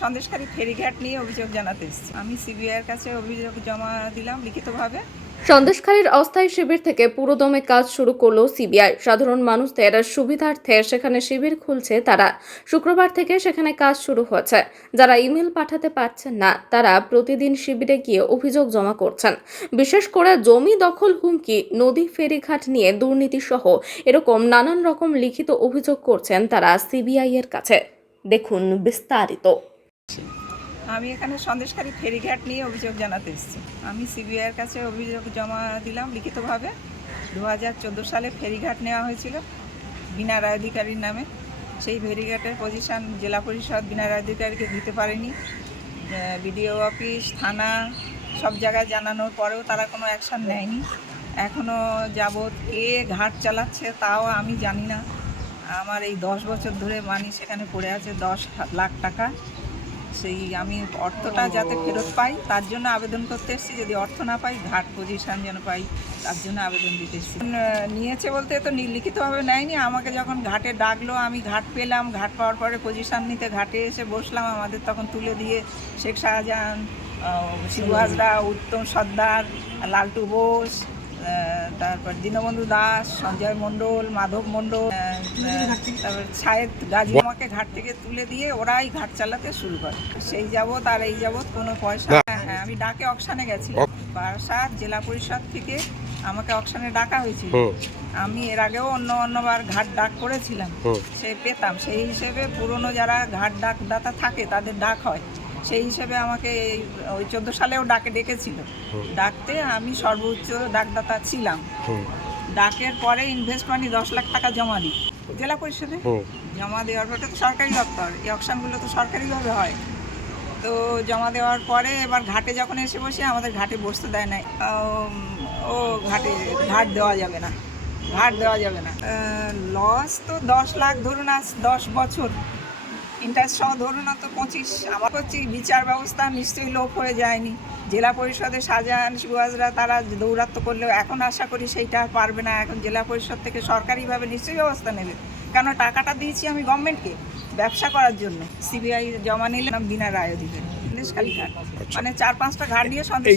সন্দেশখালী ফেরিঘাট নিয়ে অভিযোগ জানাতে এসেছি। আমি সিবিআইয়ের কাছে অভিযোগ জমা দিলাম লিখিতভাবে। সন্দেশখালীর অস্থায়ী শিবির থেকে পুরোদমে কাজ শুরু করল সিবিআই। সাধারণ মানুষদের সুবিধার্থে সেখানে শিবির খুলছে তারা। শুক্রবার থেকে সেখানে কাজ শুরু হয়েছে। যারা ইমেল পাঠাতে পারছেন না, তারা প্রতিদিন শিবিরে গিয়ে অভিযোগ জমা করছেন। বিশেষ করে জমি দখল হুমকি, নদী ফেরিঘাট নিয়ে দুর্নীতি সহ এরকম নানান রকম লিখিত অভিযোগ করছেন তারা সিবিআই এর কাছে। দেখুন বিস্তারিত। আমি এখানে সন্দেশকারী ফেরিঘাট নিয়ে অভিযোগ জানাতে এসেছি। আমি সিবিআইয়ের কাছে অভিযোগ জমা দিলাম লিখিতভাবে। দু হাজার চোদ্দ সালে ফেরিঘাট নেওয়া হয়েছিল বিনা রায়াধিকারীর নামে। সেই ফেরিঘাটের পজিশন জেলা পরিষদ বিনা রায়াধিকারীকে দিতে পারেনি। বিডিও অফিস, থানা, সব জায়গায় জানানোর পরেও তারা কোনো অ্যাকশন নেয়নি। এখনও যাবৎ কে ঘাট চালাচ্ছে তাও আমি জানি না। আমার এই দশ বছর ধরে মানি সেখানে পড়ে আছে দশ লাখ টাকা। সেই আমি অর্থটা যাতে ফেরত পাই, তার জন্য আবেদন করতে এসেছি। যদি অর্থ না পাই, ঘাট পজিশন যেন পাই, তার জন্য আবেদন দিতে এসেছি। নিয়েছে বলতে তো নি- লিখিতভাবে নেয়নি। আমাকে যখন ঘাটে ডাকলো, আমি ঘাট পেলাম। ঘাট পাওয়ার পরে পজিশন নিতে ঘাটে এসে বসলাম। আমাদের তখন তুলে দিয়ে শেখ শাহজাহান শিবু হাজরা, উত্তম সর্দার, লালটু বোস তারপর দীনবন্ধু দাস সঞ্জয় মণ্ডল মাধব মণ্ডল তারপর ছায়েদ গাজী আমাকে ঘাট থেকে তুলে দিয়ে ওরাই ঘাট চালাতে শুরু করে। সেই যাবৎ আর এই যাবৎ কোনো পয়সা হ্যাঁ হ্যাঁ, আমি ডাকে অকশানে গেছিলাম। বারাসাত জেলা পরিষদ থেকে আমাকে অকশানে ডাকা হয়েছিল। আমি এর আগেও অন্য অন্যবার ঘাট ডাক করেছিলাম। সে পেতাম। সেই হিসেবে পুরনো যারা ঘাট ডাক দাতা থাকে তাদের ডাক হয়। সেই হিসেবে আমাকে এই- ওই চোদ্দ সালেও ডাকে ডেকেছিল। ডাকতে আমি সর্বোচ্চ ডাকদাতা ছিলাম। ডাকের পরে ইনভেস্ট মানি দশ লাখ টাকা জমা দিই। জেলা পরিষদে জমা দেওয়ার পরে তো সরকারি দপ্তর এই অকশানগুলো তো সরকারিভাবে হয়। তো জমা দেওয়ার পরে এবার ঘাটে যখন এসে বসে আমাদের ঘাটে বসতে দেয় না ও ঘাটে ঘাট দেওয়া যাবে না। ঘাট দেওয়া যাবে না। লস তো দশ লাখ ধরুন আজ দশ বছর। ইন্টারেস্ট সহ ধরুন তো পঁচিশ, আমার হচ্ছে বিচার ব্যবস্থা নিশ্চয়ই লোপ হয়ে যায়নি। জেলা পরিষদে শাহজাহান সুহাজরা তারা দৌরাত্ম করলেও এখন আশা করি সেইটা পারবে না। এখন জেলা পরিষদ থেকে সরকারিভাবে নিশ্চয়ই ব্যবস্থা নেবে। কেন টাকাটা দিয়েছি আমি গভর্নমেন্টকে ব্যবসা করার জন্য। সিবিআই জমা নিলে বিনা রায় অধিকারী। সন্দেশখালী ঘাট। মানে চার পাঁচটা ঘাট দিয়ে সন্দেশ